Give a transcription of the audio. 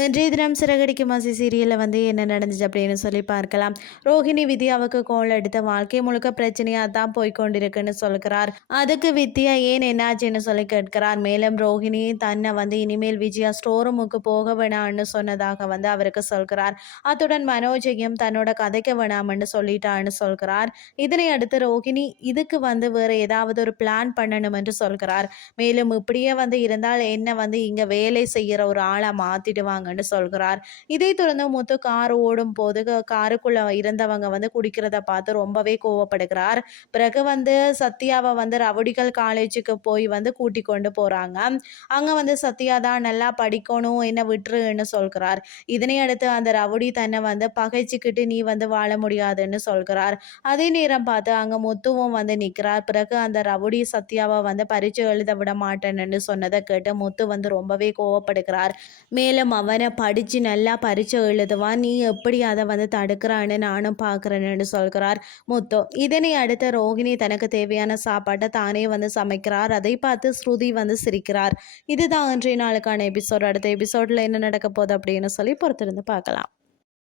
இன்றைய தினம் சிறகடிக்கு மாசி சீரியலில் வந்து என்ன நடந்துச்சு அப்படின்னு சொல்லி பார்க்கலாம். ரோஹிணி வித்யாவுக்கு கோல் எடுத்த வாழ்க்கை முழுக்க பிரச்சனையாக தான் போய்கொண்டிருக்குன்னு சொல்கிறார். அதுக்கு வித்யா ஏன் என்னாச்சுன்னு சொல்லி கேட்கிறார். மேலும் ரோஹிணி தன்னை வந்து இனிமேல் விஜயா ஸ்டோர் ரூமுக்கு போக வேணாம்னு சொன்னதாக வந்து அவருக்கு சொல்கிறார். அத்துடன் மனோஜையும் தன்னோட கதைக்க வேணாம்னு சொல்லிட்டான்னு சொல்கிறார். இதனை அடுத்து ரோஹிணி இதுக்கு வந்து வேற ஏதாவது ஒரு பிளான் பண்ணணும் என்று சொல்கிறார். மேலும் இப்படியே வந்து இருந்தால் என்ன வந்து இங்கே வேலை செய்கிற ஒரு ஆளா மாத்திடுவாங்கன்னு சொல்கிறார். இதை தொடர்ந்து முத்து கார் ஓடும் போது காருக்குள்ள இருந்தவங்க வந்து குடிக்கிறத பார்த்து ரொம்பவே கோவப்படுகிறார். பிறகு வந்து சத்யாவை வந்து ரவுடிகள் காலேஜுக்கு போய் வந்து கூட்டி கொண்டு போறாங்க. அங்க வந்து சத்யா தான் நல்லா படிக்கணும் என்ன விட்டுருன்னு சொல்கிறார். இதனை அடுத்து அந்த ரவுடி தன்னை வந்து பகைச்சிக்கிட்டு நீ வந்து வாழ முடியாதுன்னு சொல்கிறார். அதே நேரம் பார்த்து அங்க முத்துவும் வந்து நிற்கிறார் பிறகு அந்த ரவுடி சத்யாவை வந்து பரிச்சு எழுத விட மாட்டேன்னு சொன்னதை கேட்டு முத்து வந்து ரொம்பவே கோவப்படுகிறார். மேலும் அவனை படித்து நல்லா பரிச்சை எழுதுவான் நீ எப்படி அதை வந்து தடுக்கிறான்னு நானும் பார்க்குறேன்னு சொல்கிறார் முத்து. இதனை அடுத்து ரோகிணி தனக்கு தேவையான சாப்பாட்டை தானே வந்து சமைக்கிறார். அதை பார்த்து ஸ்ருதி வந்து சிரிக்கிறார். இதுதான் இன்றைய நாளுக்கான எபிசோட் அடுத்த எபிசோடில் என்ன நடக்க போகுது அப்படின்னு சொல்லி பொறுத்திருந்து பார்க்கலாம்.